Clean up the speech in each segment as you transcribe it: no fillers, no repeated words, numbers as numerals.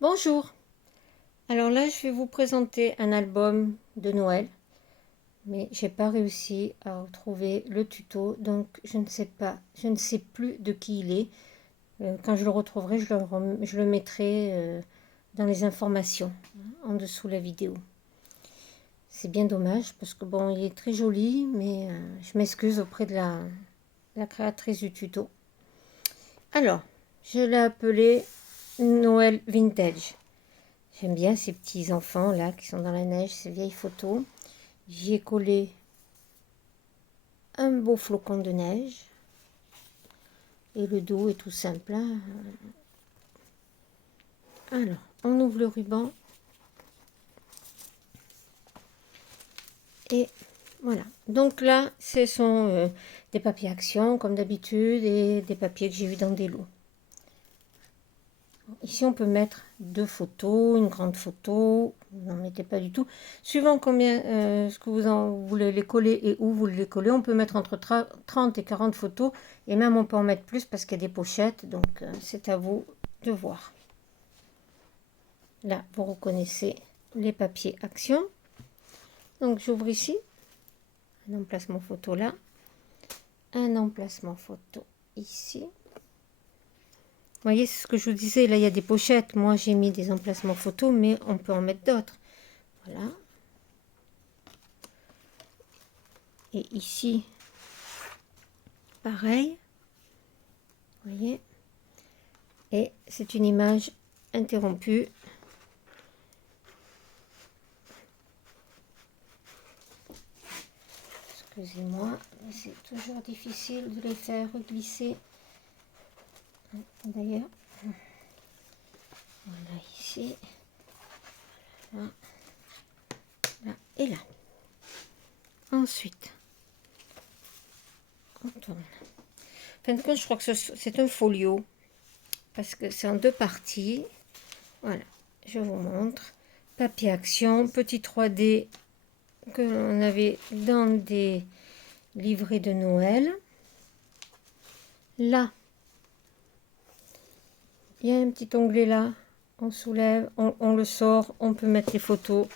Bonjour, alors là je vais vous présenter un album de Noël, mais j'ai pas réussi à retrouver le tuto, donc je ne sais plus de qui il est. Quand je le retrouverai, je le mettrai dans les informations, en dessous de la vidéo. C'est bien dommage parce que bon, il est très joli, mais je m'excuse auprès de la créatrice du tuto. Alors, je l'ai appelé Noël Vintage. J'aime bien ces petits enfants là qui sont dans la neige, ces vieilles photos. J'y ai collé un beau flocon de neige. Et le dos est tout simple, hein. Alors, on ouvre le ruban. Et voilà. Donc là, ce sont des papiers action comme d'habitude et des papiers que j'ai vus dans des lots. Ici, on peut mettre deux photos, une grande photo. Vous n'en mettez pas du tout. Suivant combien ce que vous voulez les coller et où vous les collez, on peut mettre entre 30 et 40 photos. Et même, on peut en mettre plus parce qu'il y a des pochettes. Donc, c'est à vous de voir. Là, vous reconnaissez les papiers action. Donc, j'ouvre ici. Un emplacement photo là. Un emplacement photo ici. Vous voyez, c'est ce que je vous disais, là il y a des pochettes. Moi j'ai mis des emplacements photos, mais on peut en mettre d'autres. Voilà. Et ici, pareil. Vous voyez. Et c'est une image interrompue. Excusez-moi, c'est toujours difficile de les faire glisser. D'ailleurs, voilà ici. Là, là et là. Ensuite, on tourne. En fin de compte, je crois que c'est un folio parce que c'est en deux parties. Voilà, je vous montre. Papier action, petit 3D que l'on avait dans des livrets de Noël. Là, il y a un petit onglet là. On soulève, on le sort, on peut mettre les photos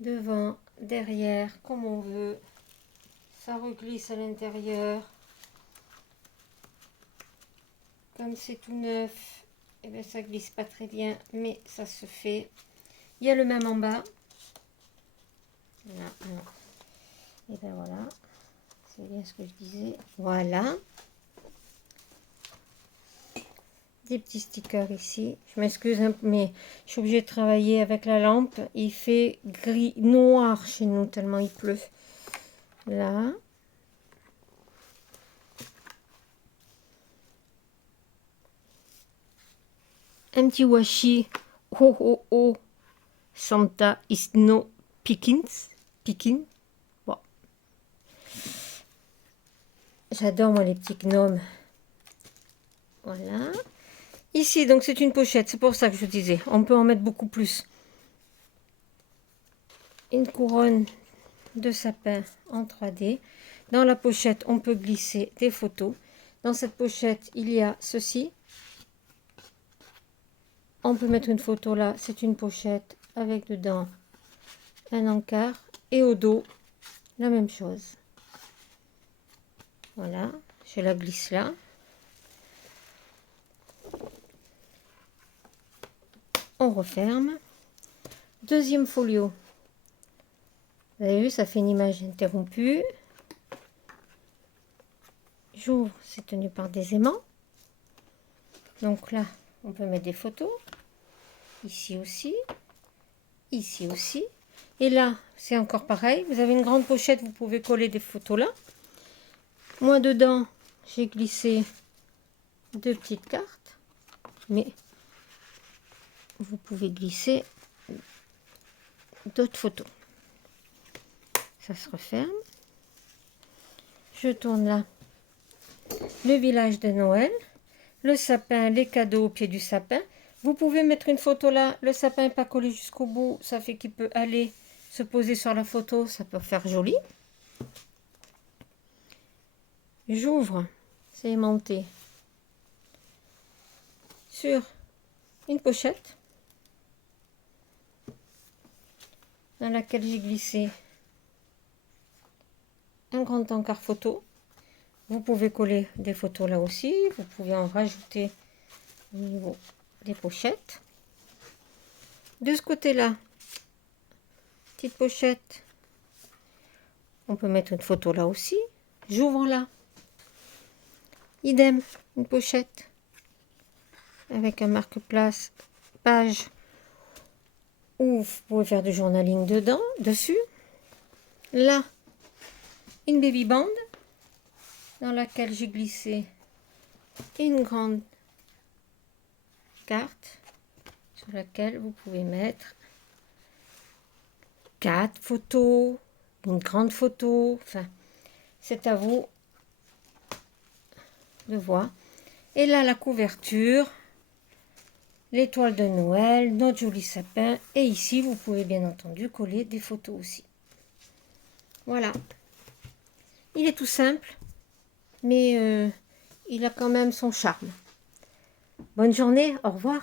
devant, derrière, comme on veut. Ça reglisse à l'intérieur. Comme c'est tout neuf, et bien ça glisse pas très bien, mais ça se fait. Il y a le même en bas. Là, et bien voilà, c'est bien ce que je disais. Voilà. Des petits stickers ici. Je m'excuse, mais je suis obligée de travailler avec la lampe. Il fait gris noir chez nous, tellement il pleut. Là. Un petit washi. Oh oh oh. Santa is no pickings. Picking. Bon. J'adore moi les petits gnomes. Voilà. Ici, donc c'est une pochette. C'est pour ça que je disais. On peut en mettre beaucoup plus. Une couronne de sapin en 3D. Dans la pochette, on peut glisser des photos. Dans cette pochette, il y a ceci. On peut mettre une photo là. C'est une pochette avec dedans un encart. Et au dos, la même chose. Voilà. Je la glisse là. On referme. Deuxième folio. Vous avez vu, ça fait une image interrompue. J'ouvre, c'est tenu par des aimants. Donc là, on peut mettre des photos. Ici aussi. Ici aussi. Et là, c'est encore pareil. Vous avez une grande pochette, vous pouvez coller des photos là. Moi, dedans, j'ai glissé deux petites cartes. Mais vous pouvez glisser d'autres photos. Ça se referme. Je tourne là. Le village de Noël. Le sapin, les cadeaux au pied du sapin. Vous pouvez mettre une photo là. Le sapin n'est pas collé jusqu'au bout. Ça fait qu'il peut aller se poser sur la photo. Ça peut faire joli. J'ouvre. C'est aimanté. Sur une pochette dans laquelle j'ai glissé un grand encart photo. Vous pouvez coller des photos là aussi, vous pouvez en rajouter au niveau des pochettes. De ce côté-là, petite pochette, on peut mettre une photo là aussi. J'ouvre là. Idem, une pochette avec un marque-place page où vous pouvez faire du journaling dessus. Là, une baby band dans laquelle j'ai glissé une grande carte sur laquelle vous pouvez mettre 4 photos, une grande photo, enfin, c'est à vous de voir. Et là, la couverture, l'étoile de Noël, notre joli sapin. Et ici, vous pouvez bien entendu coller des photos aussi. Voilà. Il est tout simple, mais il a quand même son charme. Bonne journée, au revoir.